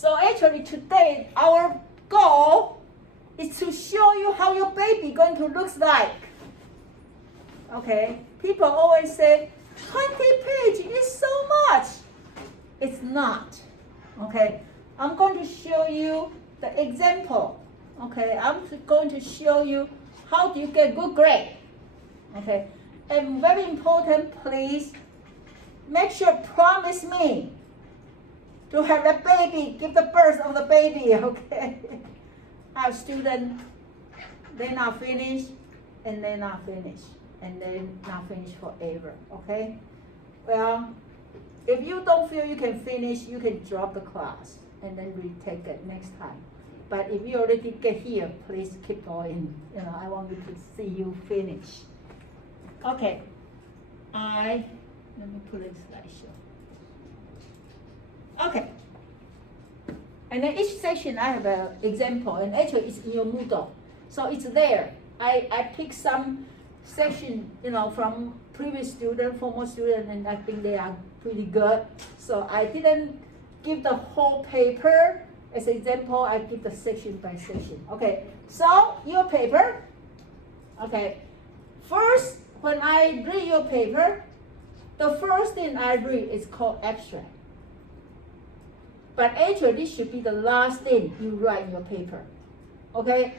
So actually today our goal is to show you how your baby going to look like. Okay, people always say 20 pages is so much. It's not. Okay, I'm going to show you the example. Okay, I'm going to show you how do you get good grade. Okay, and very important, please make sure, promise me to have the baby, give the birth of the baby, okay? I have students, they not finished, and they not finished, and they not finished forever, okay? Well, if you don't feel you can finish, you can drop the class and then retake it next time. But if you already get here, please keep going. You know, I want you to see you finish. Okay, let me put it slideshow. Okay. And then each section I have an example, and actually it's in your Moodle. So it's there. I pick some section, you know, from previous student, former student, and I think they are pretty good. So I didn't give the whole paper as an example, I give the section by section. Okay, so your paper, okay. First, when I read your paper, the first thing I read is called abstract. But actually, this should be the last thing you write in your paper, okay?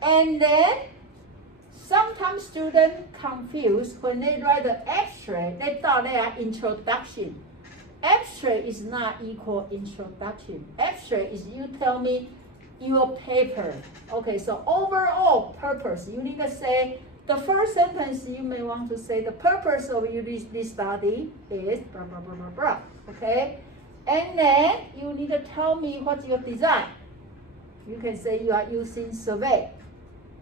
And then, sometimes students confused when they write the abstract, they thought they are introduction. Abstract is not equal introduction. Abstract is you tell me your paper. Okay, so overall purpose, you need to say, the first sentence you may want to say, the purpose of this study is blah, blah, blah, blah, blah, okay? And then you need to tell me what's your design. You can say you are using survey.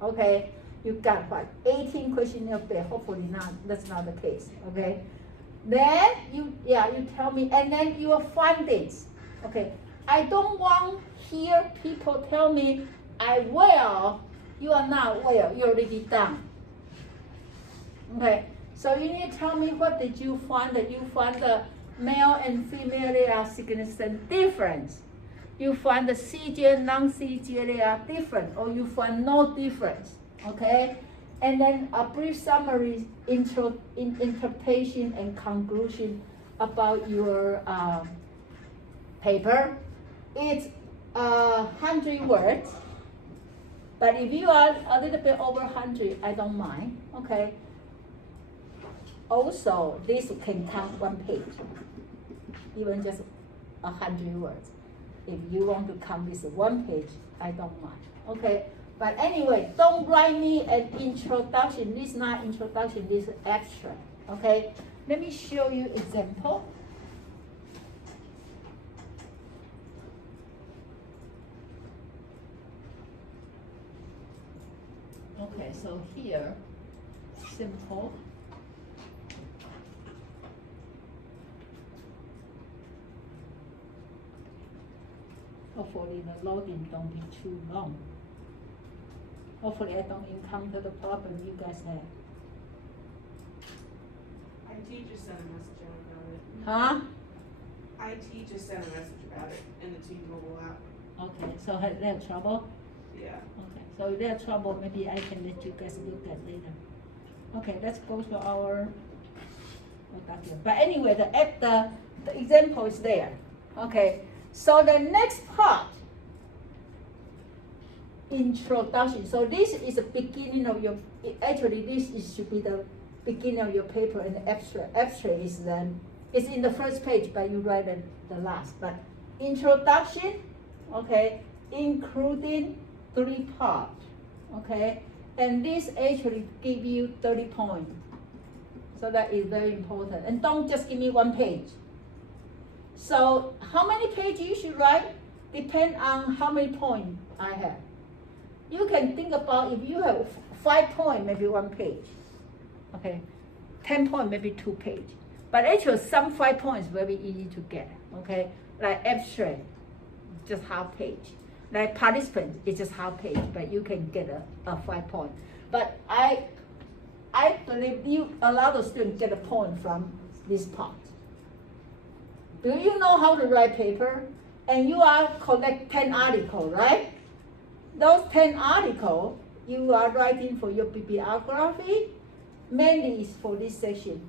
Okay, you got what? 18 questionnaire there. Hopefully not, that's not the case. Okay. Then you tell me, and then your findings. Okay. I don't want hear people tell me I well, you are not well, you're already done. Okay. So you need to tell me what did you find, that you find the male and female, they are significant difference. You find the CJ, non-CJ, they are different, or you find no difference, okay? And then a brief summary, interpretation and conclusion about your paper. It's 100 words, but if you are a little bit over 100, I don't mind, okay? Also, this can count 1 page, even just 100 words. If you want to count this 1 page, I don't mind, okay? But anyway, don't write me an introduction. This is not introduction, this is abstract, okay? Let me show you example. Okay, so here, simple. Hopefully the loading don't be too long. Hopefully I don't encounter the problem you guys have. IT just sent a message out about it. Huh? IT just sent a message about it in the T-Mobile app. Okay, so they have trouble? Yeah. Okay, so if they have trouble, maybe I can let you guys look at later. Okay, let's go to our document. But anyway, the example is there. Okay, so the next part, introduction. So this is the beginning of your, actually this should be the beginning of your paper, and the abstract. Abstract is then, it's in the first page, but you write the last. But introduction, okay, including 3 parts, okay? And this actually give you 30 points. So that is very important. And don't just give me 1 page. So how many pages you should write depend on how many points I have. You can think about if you have 5 points, maybe 1 page. Okay, 10 points, maybe 2 pages. But actually some 5 points very easy to get, okay? Like abstract, just half page. Like participant, it's just half page, but you can get a 5 point. But I believe a lot of students get a point from this part. Do you know how to write paper? and you are collect 10 articles, right? Those 10 articles you are writing for your bibliography, mainly is for this section.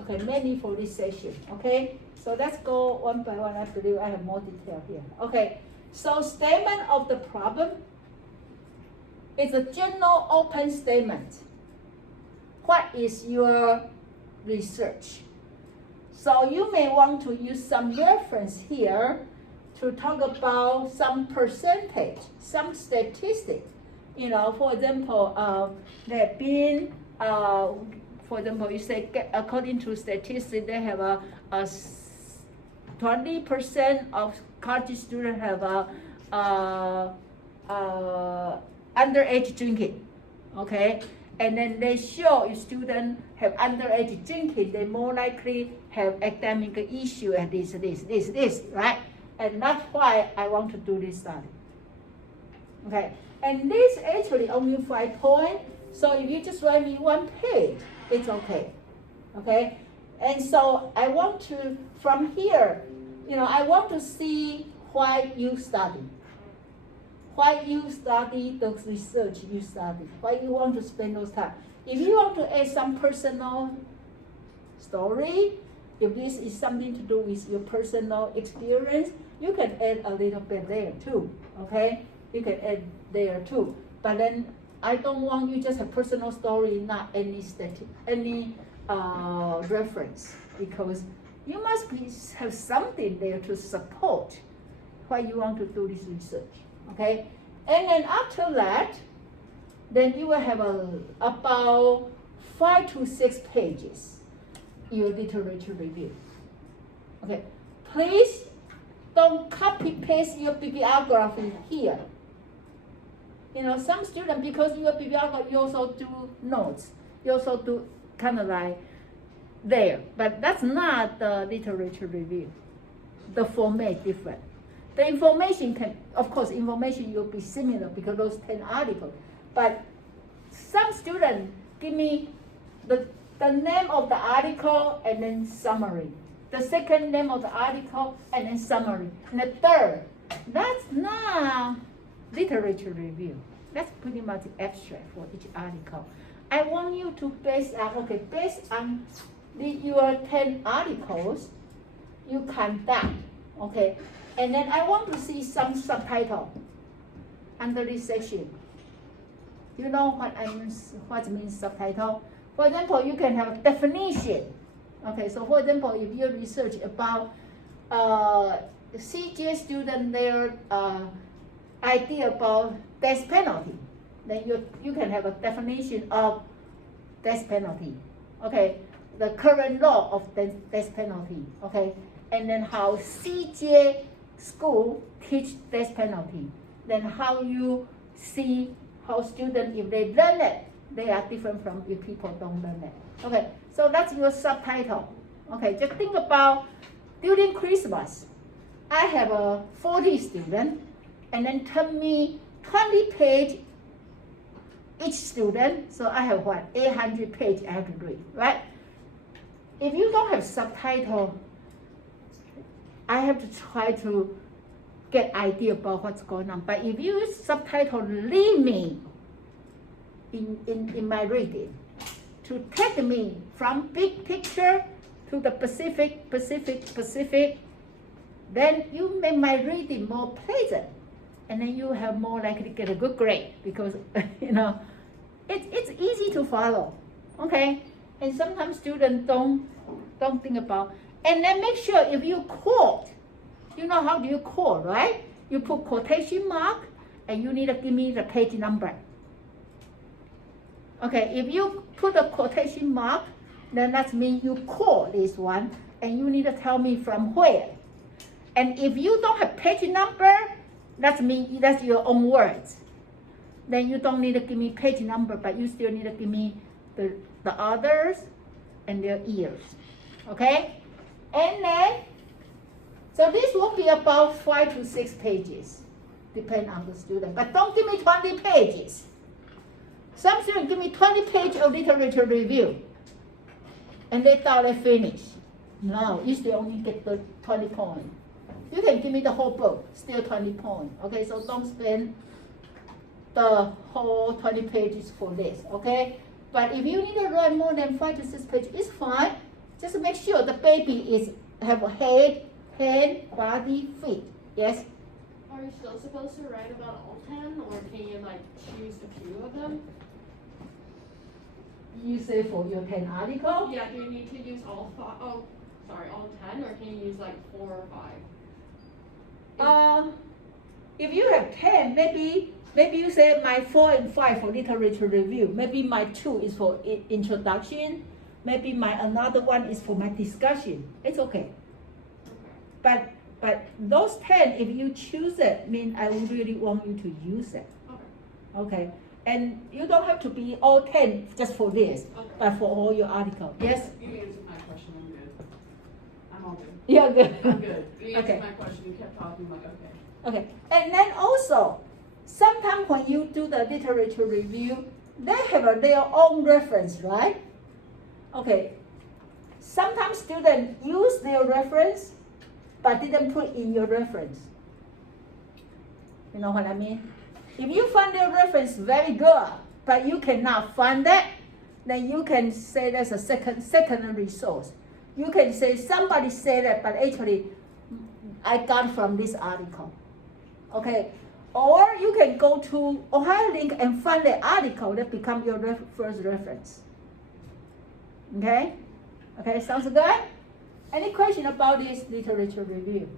Okay, mainly for this section, okay? So let's go one by one. I believe I have more detail here. Okay, so statement of the problem is a general open statement. What is your research? So you may want to use some reference here to talk about some percentage, some statistic. You know, for example, there have been, for example, you say according to statistics, they have a 20% of college students have underage drinking, okay? And then they show if students have underage drinking, they more likely have academic issue and this, right? And that's why I want to do this study. Okay, and this actually only 5 points. So if you just write me 1 page, it's okay. Okay, and so I want to, from here, you know, I want to see why you study. Why you study the research you study, why you want to spend those time. If you want to add some personal story, if this is something to do with your personal experience, you can add a little bit there too, okay? You can add there too. But then I don't want you just a personal story, not any reference, because you must have something there to support why you want to do this research. Okay, and then after that, then you will have about 5 to 6 pages, your literature review. Okay, please don't copy paste your bibliography here. You know, some students, because your bibliography, you also do notes, you also do kind of like there, but that's not the literature review. The format different. The information can, of course, information will be similar because those 10 articles. But some students give me the name of the article and then summary. The second name of the article and then summary. And the third, that's not literature review. That's pretty much abstract for each article. I want you to based on your 10 articles, you conduct, okay? And then I want to see some subtitle under this section. You know what means subtitle? For example, you can have a definition. Okay, so for example, if you research about CJ student, their idea about death penalty, then you can have a definition of death penalty. Okay, the current law of death penalty. Okay, and then how CJ school teach death penalty. Then how you see how students, if they learn it, they are different from if people don't learn it. Okay, so that's your subtitle. Okay, just think about during Christmas, I have a 40 student, and then tell me 20 page each student, so I have what, 800 page I have to read, right? If you don't have subtitle, I have to try to get idea about what's going on. But if you subtitle, lead me in my reading, to take me from big picture to the Pacific, then you make my reading more pleasant, and then you have more likely to get a good grade because you know it's easy to follow. Okay, and sometimes students don't think about. And then make sure if you quote, you know how do you quote, right? You put quotation mark, and you need to give me the page number. Okay, if you put a quotation mark, then that means you quote this one, and you need to tell me from where. And if you don't have page number, that means that's your own words. Then you don't need to give me page number, but you still need to give me the authors and their years. Okay? And then, so this will be about 5 to 6 pages, depend on the student. But don't give me 20 pages. Some students give me 20 pages of literature review, and they thought they finished. No, you still only get the 20 points. You can give me the whole book, still 20 points. Okay, so don't spend the whole 20 pages for this. Okay, but if you need to write more than 5 to 6 pages, it's fine. Just make sure the baby have a head, hand, body, feet. Yes. Are you still supposed to write about all 10, or can you like choose a few of them? You say for your 10 article? Yeah, do you need to use all 10, or can you use like 4 or 5? If you have 10, maybe you say my 4 and 5 for literature review. Maybe my 2 is for introduction. Maybe my another one is for my discussion. It's okay. Okay. But those 10, if you choose it, mean I really want you to use it. Okay. Okay. And you don't have to be all 10 just for this, Okay. but for all your article. Yes? You answered my question, I'm good. I'm all good. You're good. I'm good. You answered Okay. my question, you kept talking, I'm like, okay. Okay. And then also, sometimes when you do the literature review, they have their own reference, right? Okay. Sometimes students use their reference, but didn't put in your reference. You know what I mean? If you find their reference very good, but you cannot find that, then you can say that's a secondary source. You can say somebody said that, but actually I got from this article. Okay? Or you can go to Ohio Link and find the article that become your first reference. Okay? Okay, sounds good? Any question about this literature review?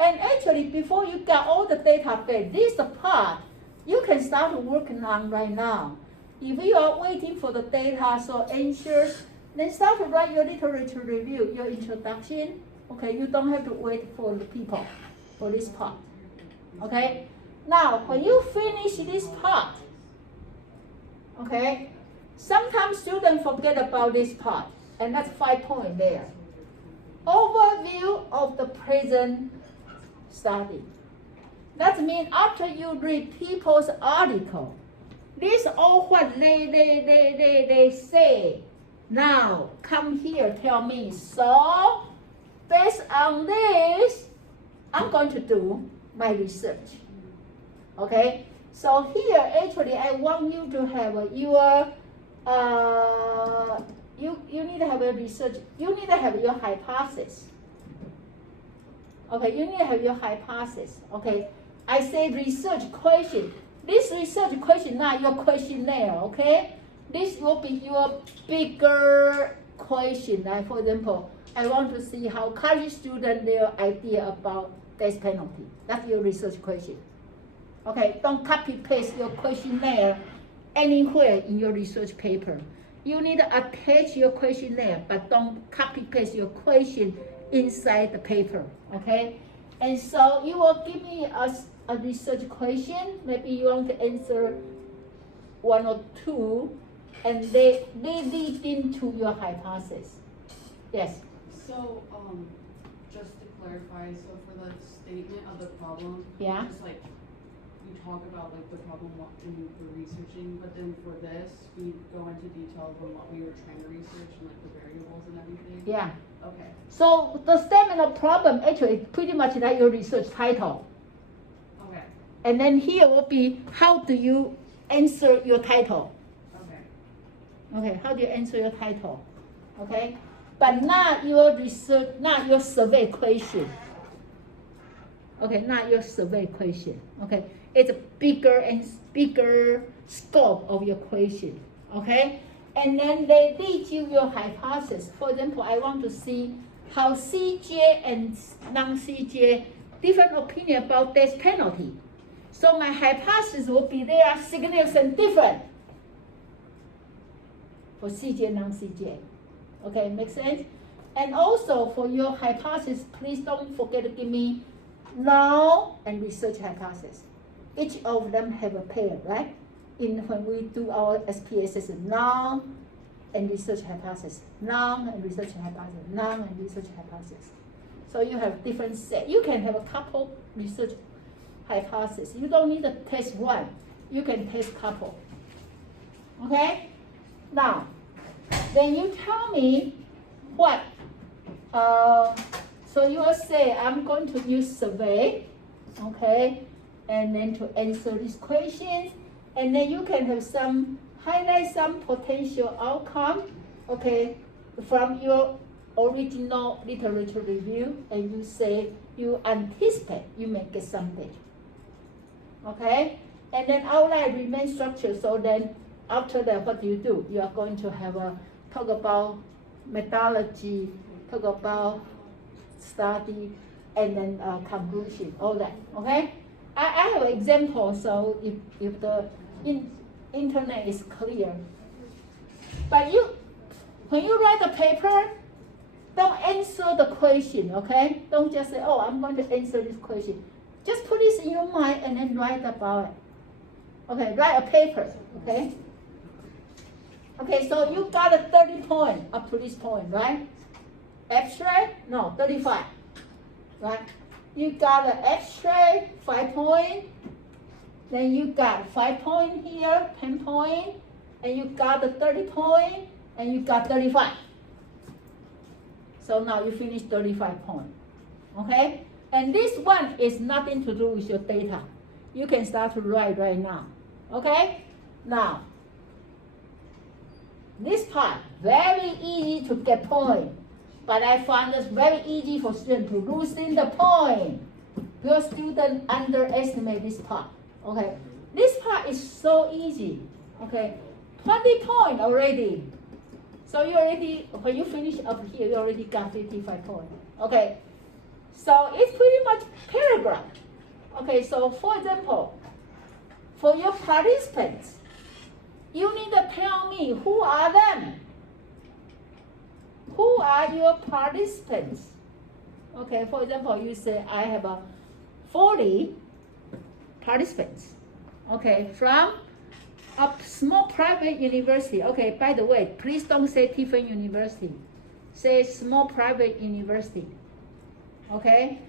And actually, before you got all the database, this is the part you can start working on right now. If you are waiting for the data, so answers, then start to write your literature review, your introduction. Okay, you don't have to wait for the people for this part. Okay? Now, when you finish this part, okay, sometimes students forget about this part, and that's 5 points there. Overview of the present study. That means after you read people's article, this all what they say. Now come here, tell me. So based on this, I'm going to do my research. Okay. So here actually I want you to have your you need to have a research. You need to have your hypothesis. Okay, you need to have your hypothesis. Okay, I say research question. This research question, not your questionnaire. Okay, this will be your bigger question. Like for example, I want to see how college students their idea about death penalty. That's your research question. Okay, don't copy paste your questionnaire anywhere in your research paper. You need to attach your questionnaire, but don't copy paste your question inside the paper, okay? And so you will give me a research question. Maybe you want to answer 1 or 2, and they lead into your hypothesis. Yes? So, just to clarify, so for the statement of the problem, Yeah. just like, you talk about like the problem in the researching, but then for this, we go into details on what we were trying to research and like the variables and everything? Yeah. Okay. So the statement of problem actually is pretty much like your research title. Okay. And then here will be how do you answer your title. Okay. Okay, how do you answer your title? Okay, but not your research, not your survey question. Okay, not your survey question. Okay, it's a bigger scope of your question. Okay, and then they lead you your hypothesis. For example, I want to see how CJ and non-CJ different opinion about death penalty. So my hypothesis will be they are significant different for CJ and non-CJ. Okay, make sense? And also for your hypothesis, please don't forget to give me null and research hypothesis. Each of them have a pair, right? When we do our SPSS, null and research hypothesis, null and research hypothesis, null and research hypothesis. So you have different set. You can have a couple research hypothesis. You don't need to test one. You can test couple. Okay? Now, then you tell me what So you will say, I'm going to use survey, okay, and then to answer these questions, and then you can have some, highlight some potential outcome, okay, from your original literature review, and you say you anticipate you may get something, okay, and then outline remain structured. So then after that, what do? You are going to have a talk about methodology, talk about study, and then conclusion, all that, okay? I have an example, so if the internet is clear. But when you write the paper, don't answer the question, okay? Don't just say, oh, I'm going to answer this question. Just put this in your mind and then write about it. Okay, write a paper, okay? Okay, so you got a 30 point up to this point, right? Abstract? No, 35, right? You got an abstract, 5 point. Then you got 5 point here, 10 point. And you got the 30 point, and you got 35. So now you finish 35 point, okay? And this one is nothing to do with your data. You can start to write right now, okay? Now, this part, very easy to get point. But I found it's very easy for students to losing the point because students underestimate this part. Okay, this part is so easy. Okay, 20 point already. So you already, when you finish up here, you already got 55 points. Okay, so it's pretty much paragraph. Okay, so for example, for your participants, you need to tell me who are them. Who are your participants? Okay, for example, you say I have 40 participants. Okay, from a small private university. Okay, by the way, please don't say Tiffin University. Say small private university. Okay,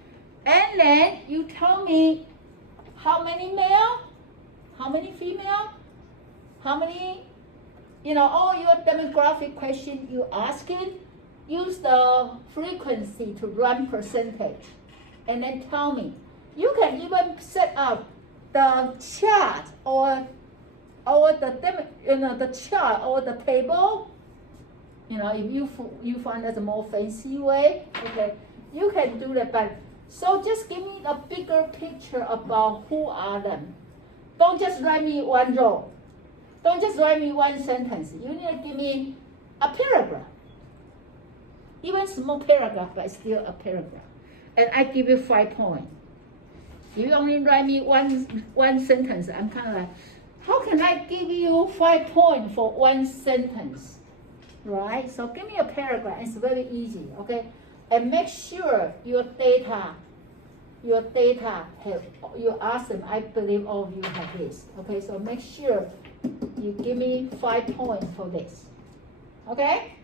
and then you tell me how many male, how many female, how many, all your demographic question you asking. Use the frequency to run percentage, and then tell me. You can even set up the chart or the chart or the table. If you find that's a more fancy way, okay, you can do that. But so just give me a bigger picture about who are them. Don't just write me one row. Don't just write me one sentence. You need to give me a paragraph. Even small paragraph, but still a paragraph. And I give you 5 points. If you only write me one sentence, I'm kind of like, how can I give you 5 points for one sentence? Right? So give me a paragraph. It's very easy, okay? And make sure your data have, you ask them, I believe all of you have this. Okay, so make sure you give me 5 points for this. Okay?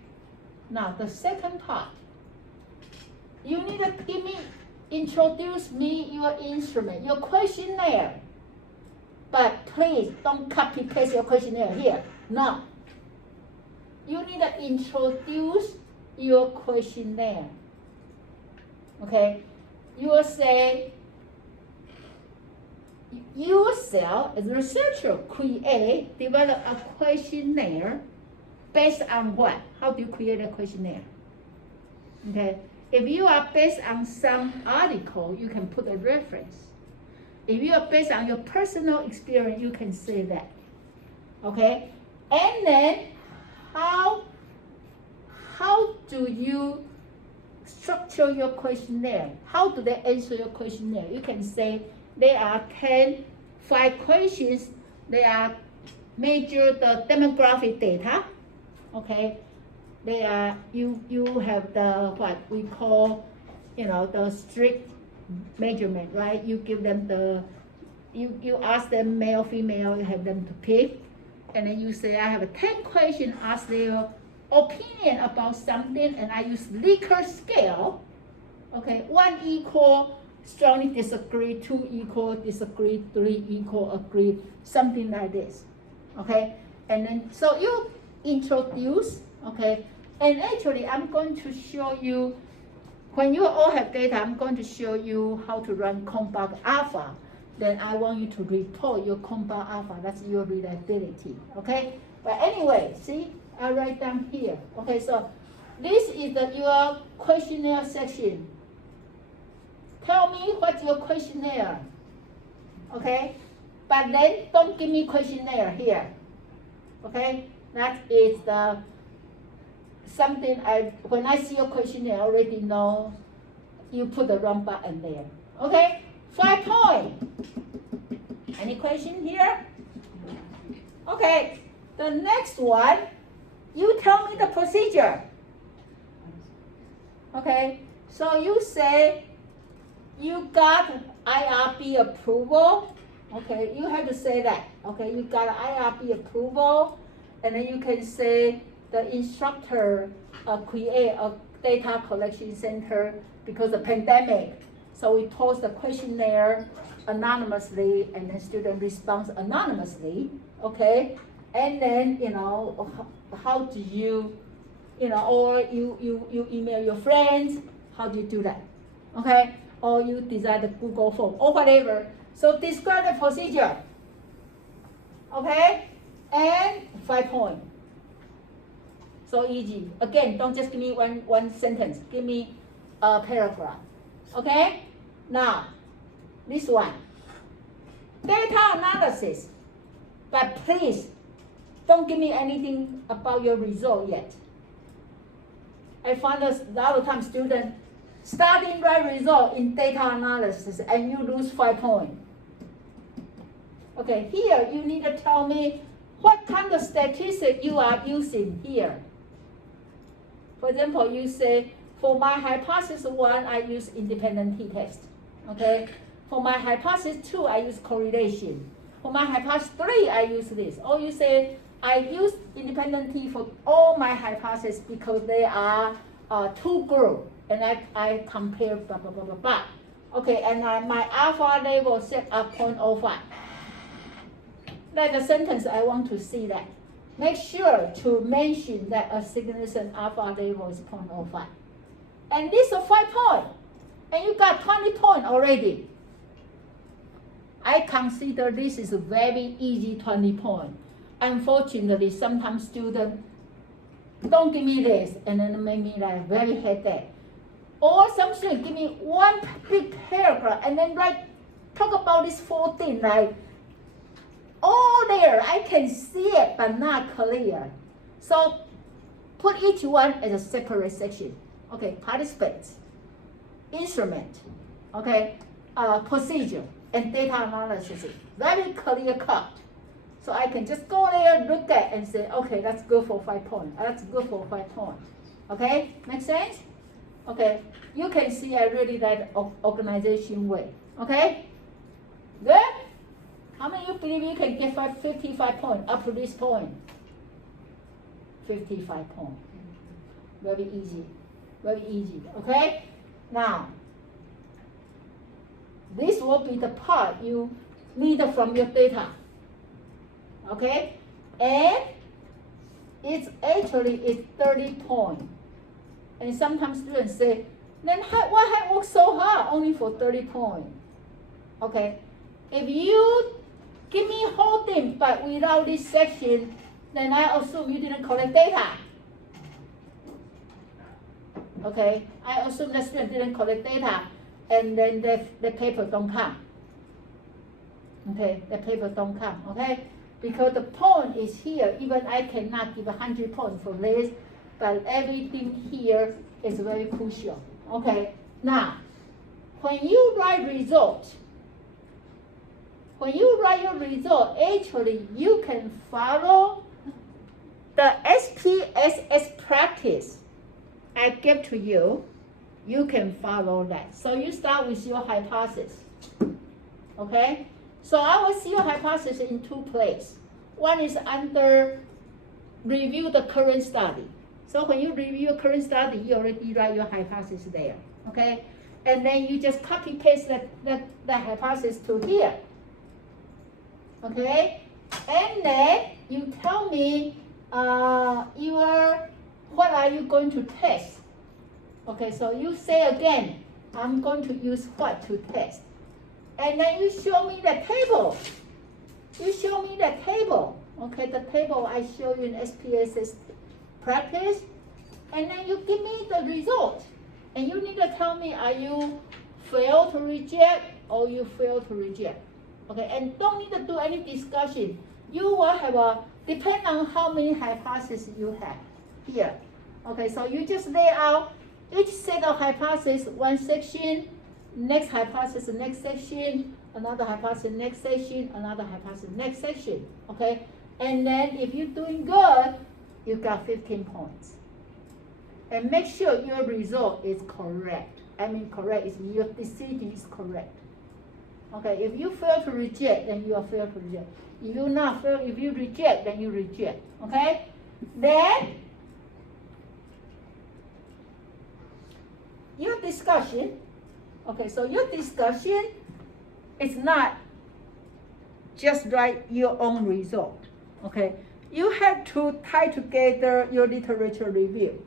Now the second part, you need to introduce me your instrument, your questionnaire. But please don't copy paste your questionnaire here. No. You need to introduce your questionnaire. Okay? You will say, yourself as a researcher develop a questionnaire. Based on what? How do you create a questionnaire? Okay. If you are based on some article, you can put a reference. If you are based on your personal experience, you can say that. Okay. And then, how do you structure your questionnaire? How do they answer your questionnaire? You can say there are 5 questions. They are measure the demographic data. Okay, they are you have the what we call, the strict measurement, right? You give them you ask them male, female, you have them to pick, and then you say I have 10 questions, ask their opinion about something, and I use Likert scale. Okay, 1 equal strongly disagree, 2 equal disagree, 3 equal agree, something like this. Okay, and then so you introduce, okay, and actually I'm going to show you when you all have data, I'm going to show you how to run Compaq Alpha. Then I want you to report your Compaq Alpha. That's your reliability, okay? But anyway, see, I write down here. Okay, so this is your questionnaire section. Tell me what's your questionnaire, okay? But then don't give me questionnaire here, okay? That is the something when I see your questionnaire, I already know you put the wrong button there, okay? 5 points. Any question here? Okay, the next one, you tell me the procedure. Okay, so you say you got IRB approval. Okay, you have to say that. Okay, you got IRB approval, and then you can say the instructor create a data collection center because of the pandemic. So we post the questionnaire anonymously, and then student responds anonymously. Okay, and then how do you, or you email your friends. How do you do that? Okay, or you design the Google form or whatever. So describe the procedure. Okay, and 5 points. So easy. Again, don't just give me one sentence. Give me a paragraph. Okay? Now, this one. Data analysis. But please, don't give me anything about your result yet. I found a lot of times students starting right result in data analysis and you lose 5 points. Okay, here you need to tell me what kind of statistic you are using here. For example, you say, for my hypothesis 1, I use independent t-test. Okay? For my hypothesis 2, I use correlation. For my hypothesis 3, I use this. Or you say, I use independent t for all my hypotheses because they are 2 groups. And I compare blah, blah, blah, blah, blah. Okay, and my alpha level set at 0.05. That's the sentence I want to see that. Make sure to mention that a significant alpha level is 0.05. And this is 5 points. And you got 20 points already. I consider this is a very easy 20 points. Unfortunately, sometimes students don't give me this and then make me like very headache. Or some students give me one big paragraph and then talk about this 14 like all there, I can see it, but not clear. So put each one as a separate section. Okay, participants, instrument, okay, procedure, and data analysis. Very clear cut. So I can just go there, look at, and say, okay, that's good for 5 points. That's good for 5 points. Okay, make sense? Okay, you can see I really that organization way. Okay, good. How many of you believe you can get 55 points up to this point? 55 points. Very easy. Very easy. Okay? Now, this will be the part you need from your data. Okay? And it's 30 points. And sometimes students say, then why I work so hard only for 30 points? Okay? If you give me whole thing, but without this section, then I assume you didn't collect data. Okay, I assume the student didn't collect data, and then the paper don't come. Okay, the paper don't come. Okay, because the point is here. Even I cannot give 100 points for this, but everything here is very crucial. Okay, now when you write result. When you write your result, actually you can follow the SPSS practice I give to you. You can follow that. So you start with your hypothesis. Okay? So I will see your hypothesis in 2 places. One is under review the current study. So when you review your current study, you already write your hypothesis there. Okay? And then you just copy paste the hypothesis to here. Okay, and then you tell me what are you going to test? Okay, so you say again, I'm going to use what to test? And then you show me the table. You show me the table. Okay, the table I show you in SPSS practice. And then you give me the result. And you need to tell me, are you fail to reject or you fail to reject? Okay, and don't need to do any discussion. You will have depend on how many hypotheses you have here. Okay, so you just lay out each set of hypotheses, one section, next hypothesis, next section, another hypothesis, next section, another hypothesis, next section. Okay, and then if you're doing good, you got 15 points. And make sure your result is correct. I mean correct is your decision is correct. Okay, if you fail to reject, then you are fail to reject. If you not fail, if you reject, then you reject. Okay? Then your discussion. Okay, so your discussion is not just write your own result. Okay, you have to tie together your literature review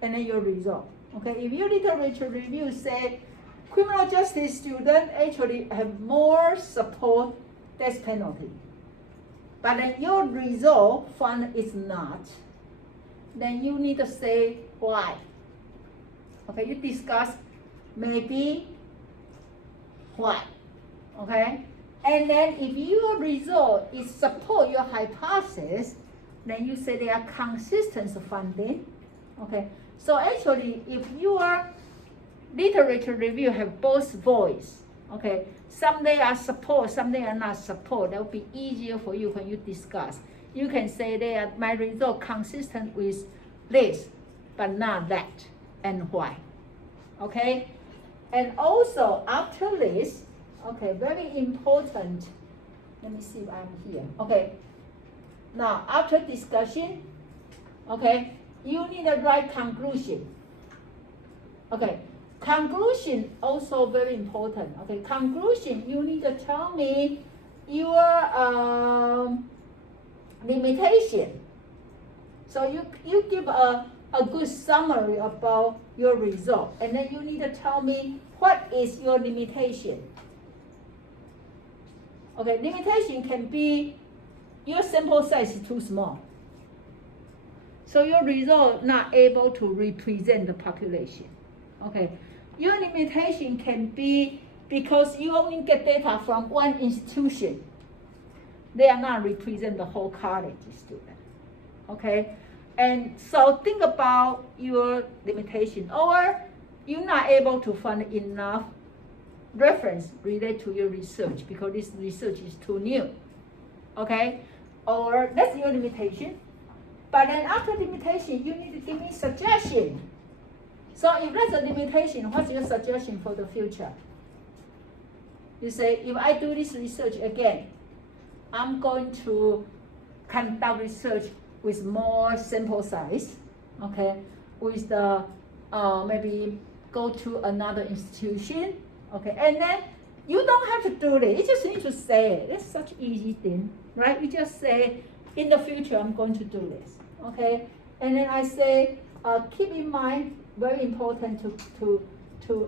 and then your result. Okay, if your literature review say criminal justice students actually have more support death penalty, but then your result found it's not, then you need to say why. Okay, you discuss maybe why. Okay, and then if your result is support your hypothesis, then you say they are consistent funding. Okay, so actually if your literature review have both voice, okay, some they are support, some they are not support, that will be easier for you when you discuss. You can say they are my result consistent with this, but not that, and why. Okay, and also after this, okay, very important. Let me see if I'm here. Okay, now after discussion, okay, you need to write conclusion. Okay, conclusion also very important. Okay, conclusion, you need to tell me your limitation. So you give a good summary about your result, and then you need to tell me what is your limitation. Okay, limitation can be your sample size is too small. So your result not able to represent the population. Okay, your limitation can be because you only get data from one institution. They are not represent the whole college student. Okay, and so think about your limitation, or you're not able to find enough reference related to your research because this research is too new. Okay, or that's your limitation. But then after limitation, you need to give me suggestion. So if that's a limitation, what's your suggestion for the future? You say, if I do this research again, I'm going to conduct research with more sample size, okay, with the, maybe go to another institution, okay, and then you don't have to do it, you just need to say it. It's such easy thing, right? You just say, in the future, I'm going to do this, okay? And then I say, keep in mind, very important to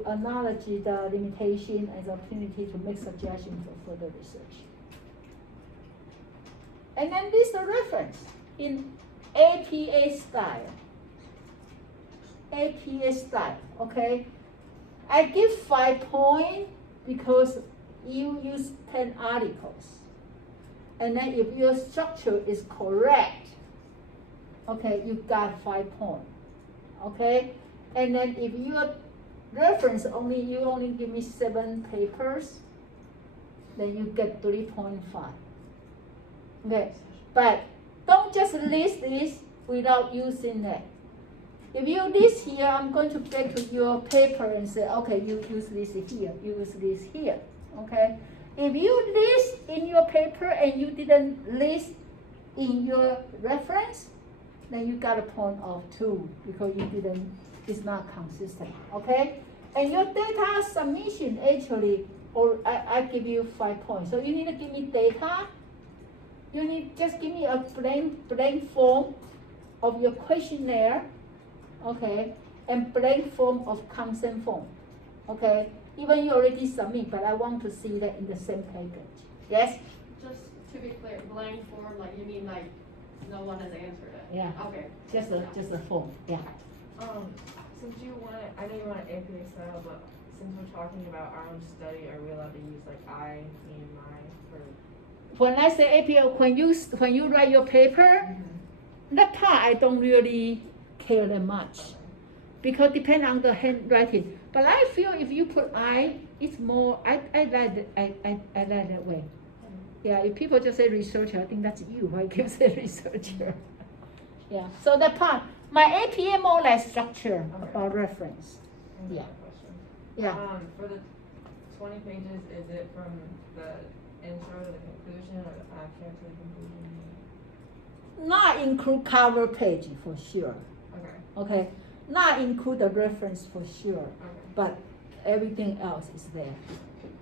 acknowledge the limitation as an opportunity to make suggestions for further research. And then this is a reference in APA style. APA style, okay? I give 5 points because you use 10 articles. And then if your structure is correct, okay, you got 5 points, okay? And then if your reference you only give me 7 papers, then you get 3.5. Okay, but don't just list this without using it. If you list here, I'm going to back to your paper and say, okay, you use this here, use this here, okay? If you list in your paper and you didn't list in your reference, then you got a point of 2 because you didn't, it's not consistent, okay? And your data submission actually, or I give you 5 points. So you need to give me data. You need just give me a blank form of your questionnaire, okay? and blank form of consent form. Okay, even you already submit, but I want to see that in the same package. Yes? Just to be clear, blank form, like you mean like no one has answered it? Yeah. Okay. Just a form. Yeah. Since you want it, I know you want it APA style, but since we're talking about our own study, are we allowed to use like I, me, and my for? When I say APO, when you write your paper, that part I don't really care that much, because depend on the handwriting. But I feel if you put I, it's more. I like it. I like that way. Yeah. If people just say researcher, I think that's you. Why can't say researcher? Yeah. So that part, my APA more like structure about reference. I Yeah. have a question. Yeah. For the 20 pages, is it from the intro to the conclusion or the abstract to the conclusion? Not include cover page for sure. Okay. Okay. Not include the reference for sure. Okay. But everything else is there.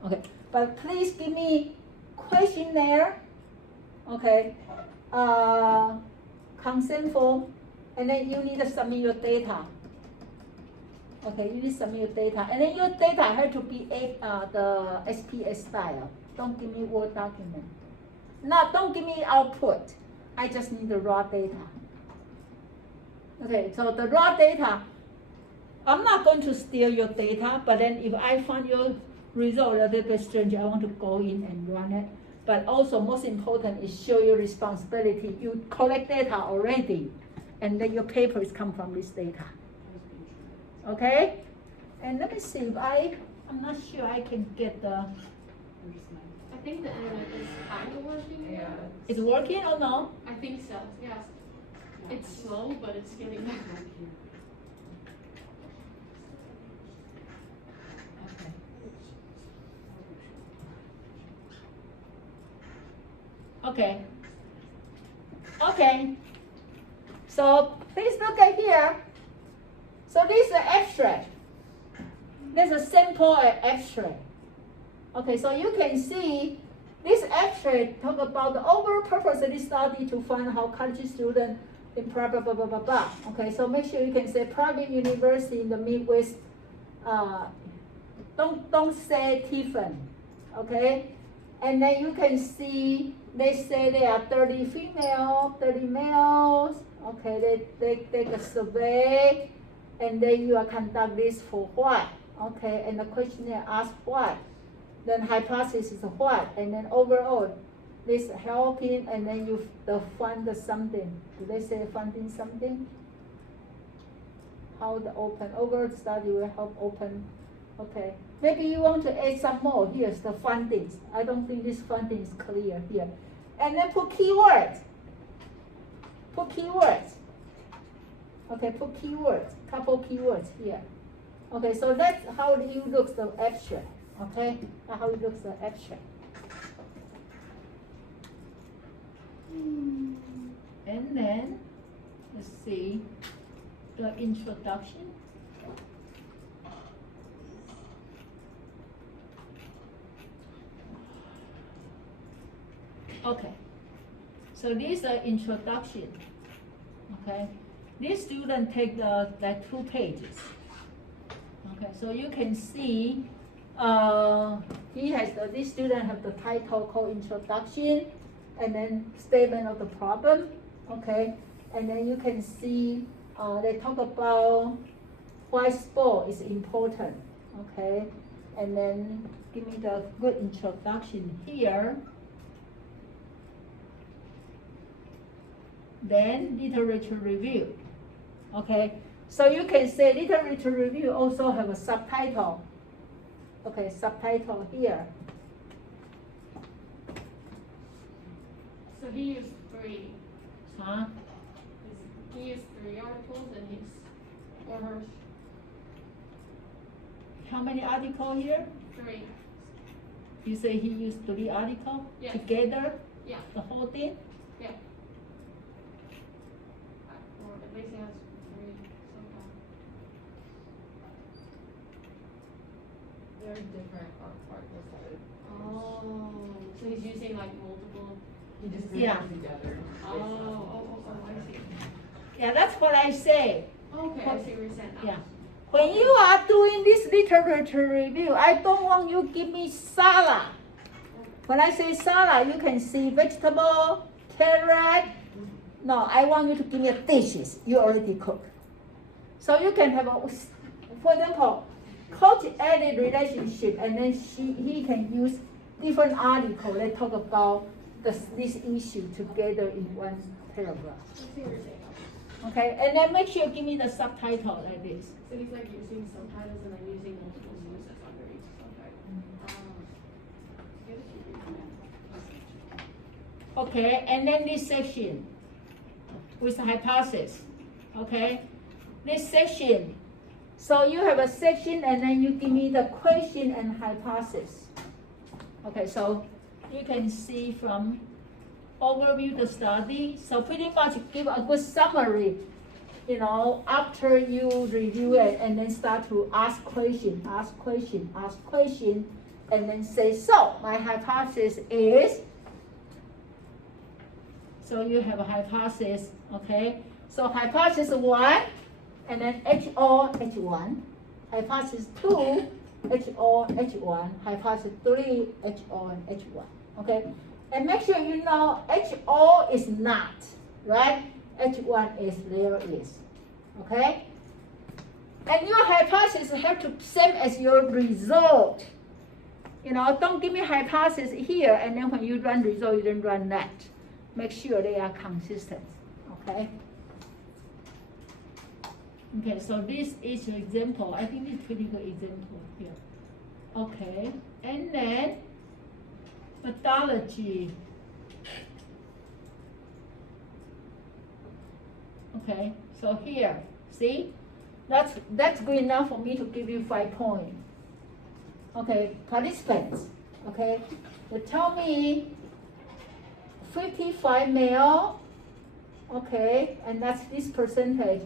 Okay, but please give me questionnaire, okay, consent form, and then you need to submit your data. Okay, you need to submit your data, and then your data has to be the SPS style. Don't give me Word document. Now, don't give me output. I just need the raw data. Okay, so the raw data, I'm not going to steal your data, but then if I find your result a little bit strange, I want to go in and run it. But also, most important is show your responsibility. You collect data already, and then your papers come from this data. Okay? And let me see if I'm not sure I can get the, I think the internet is kind of working. Yeah. it's working or no? I think so, yes. It's slow, but it's getting better. Okay. Okay. So please look at here. So this is the abstract. There's a sample abstract. Okay, so you can see this abstract talk about the overall purpose of this study to find how college students in blah blah blah blah blah blah. Okay, so make sure you can say private university in the Midwest. Don't say Tiffin. Okay, and then you can see they say there are 30 female, 30 males. Okay, they take a survey, and then you are conduct this for what? Okay, and the questionnaire asks what? Then hypothesis is what? And then overall, this helping, and then you fund something. Do they say funding something? How the overall study will help open. Okay, maybe you want to add some more. Here's the fundings. I don't think this funding is clear here. And then put keywords. Put keywords. Okay, put keywords. Couple keywords here. Okay, so that's how you look the abstract. Okay, that's how it looks the abstract. And then let's see the introduction. Okay, so this is the introduction. Okay, this student take like 2 pages. Okay, so you can see this student have the title called introduction, and then statement of the problem. Okay, and then you can see they talk about why sport is important. Okay, and then give me the good introduction here. Then literature review. Okay, so you can say literature review also have a subtitle. Okay, subtitle here. So he used 3. Huh? He used 3 articles and he's, or her, How many articles here? 3. You say he used 3 articles Yeah. together? Yeah. The whole thing? Yeah. Or at least he has 3 somehow. There are different articles that Oh, so he's using like multiple. he just Yeah. them together. Oh, I see. Yeah, that's what I say. Okay, I see what you're saying now. Yeah. When you are doing this literature review, I don't want you give me salad. When I say salad, you can see vegetable, carrot. No, I want you to give me dishes you already cook. So you can have for example, coach added relationship, and then he can use different article that talk about this issue together in one paragraph. Okay, and then make sure you give me the subtitle like this. So he's like using subtitles and then using multiple sources under each subtitle. Okay, and then this section with hypothesis. Okay, this section. So you have a section, and then you give me the question and hypothesis. Okay, so you can see from overview the study. So pretty much give a good summary, after you review it, and then start to ask question, and then say, so my hypothesis is, so you have a hypothesis, okay? So hypothesis 1, and then HO, H1, hypothesis 2, HO, H1, hypothesis 3, HO, and H1, okay? And make sure you know HO is not, right? H1 is, there is, okay? And your hypothesis have to same as your result. Don't give me hypothesis here, and then when you run result, you don't run that. Make sure they are consistent, okay? Okay, so this is your example. I think it's pretty good example here. Okay, and then methodology. Okay, so here, see? That's good enough for me to give you 5 points. Okay, participants. Okay, they tell me 55 male. Okay, and that's this percentage.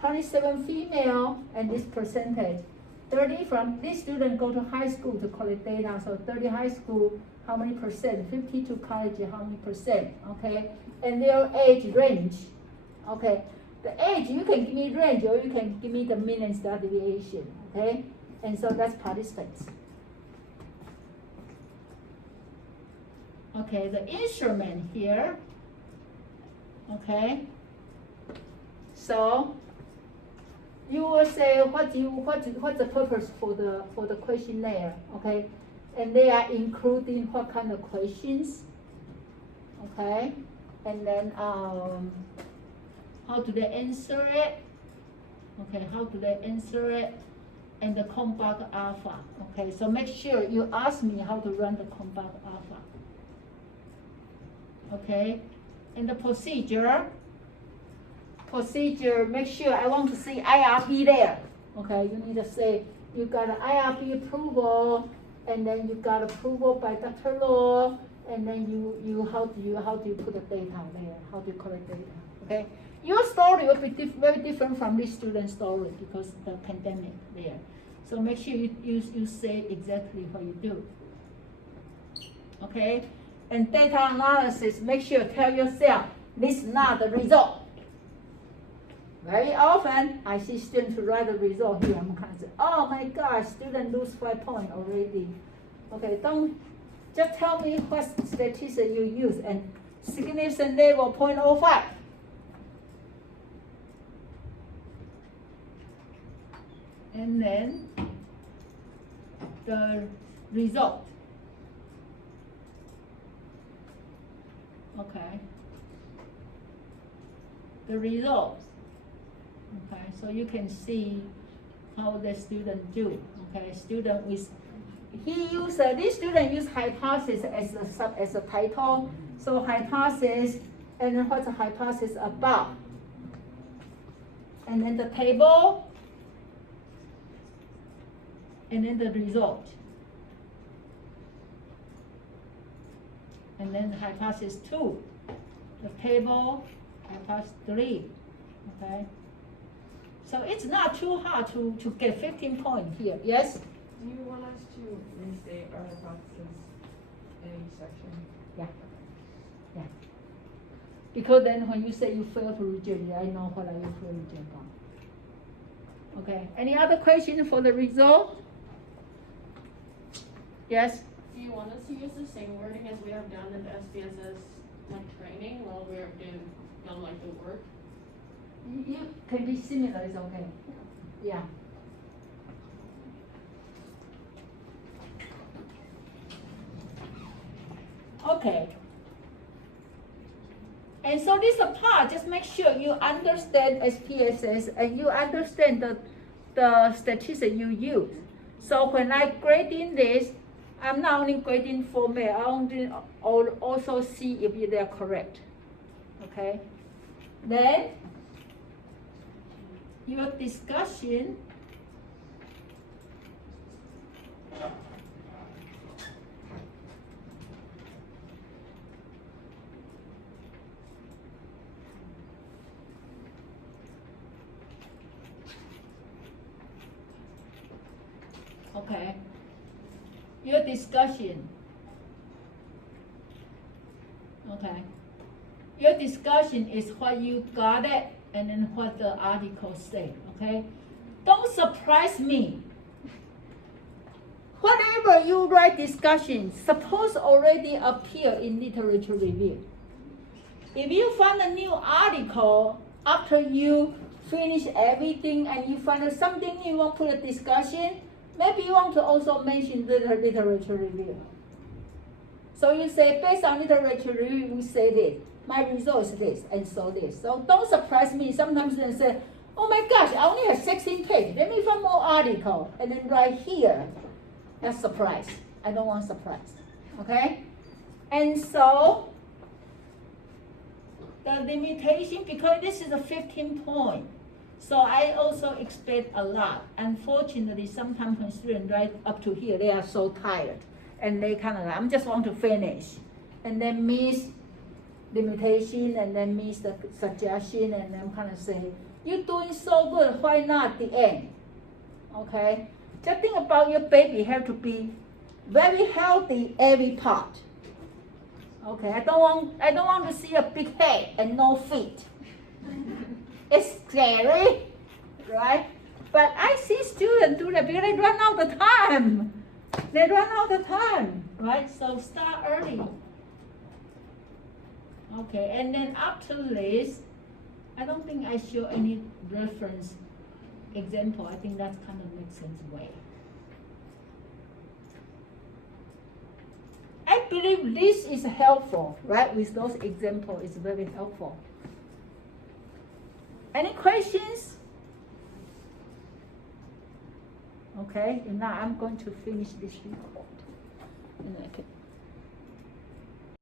27 female, and this percentage. 30 from this student go to high school to collect data, so 30 high school, how many percent? 50 to college, how many percent? Okay, and their age range. Okay, the age, you can give me range, or you can give me the mean and standard deviation. Okay, and so that's participants. Okay, the instrument here. Okay, so you will say what's the purpose for the questionnaire, okay? And they are including what kind of questions, okay? And then how do they answer it? Okay, how do they answer it? And the compact alpha, okay? So make sure you ask me how to run the compact alpha, okay? And the procedure, make sure I want to see IRP there. Okay, you need to say you got an IRP approval, and then you got approval by Dr. Law, and then you how do you put the data there? How do you collect data? Okay, your story will be very different from this student's story because of the pandemic there. So make sure you say exactly what you do. Okay, and data analysis, make sure tell yourself this is not the result. Very often, I see students write the result here. I'm kind of say, oh my gosh, student lose 5 points already. Okay, don't just tell me what statistic you use and significance level 0.05. And then the result. Okay. The results. Okay, so you can see how the student do. Okay, student with this student use hypothesis as a title. So hypothesis, and then what's the hypothesis about? And then the table, and then the result, and then hypothesis 2, the table, hypothesis 3. Okay. So it's not too hard to get 15 points here, yes? Do you want us to restate our hypothesis in each section? Yeah. Yeah. Because then when you say you fail to reject it, I know what I will fail to reject Okay, any other question for the result? Yes? Do you want us to use the same wording as we have done in the SPSS like training while we're done like the work? You can be similar, it's okay. Yeah. Okay. And so this part, just make sure you understand SPSS and you understand the statistics you use. So when I grading this, I'm not only grading Fang-Mei, I only also see if they're correct. Okay? Then your discussion okay. Your discussion. Okay. Your discussion is what you got it and then what the article say, okay? Don't surprise me. Whatever you write discussion, suppose already appear in literature review. If you find a new article after you finish everything and you find something you want to put a discussion, maybe you want to also mention the literature review. So you say, based on literature review, we say this. My result is this, and so this. So don't surprise me. Sometimes they say, oh my gosh, I only have 16 pages. Let me find more article. And then right here, that's surprise. I don't want surprise. Okay? And so, the limitation, because this is a 15 point, so I also expect a lot. Unfortunately, sometimes when students write up to here, they are so tired. And they kind of like, I just want to finish. And then miss limitation, and then miss the suggestion, and then kind of say, you're doing so good, why not the end? Okay? Just think about your baby have to be very healthy every part. Okay, I don't want to see a big head and no feet. It's scary, right? But I see students do that because they run out of time. They run out of time, right? So start early. Okay, and then after this, I don't think I show any reference example. I think that kind of makes sense way. I believe this is helpful, right? With those examples, it's very helpful. Any questions? Okay, and now I'm going to finish this report.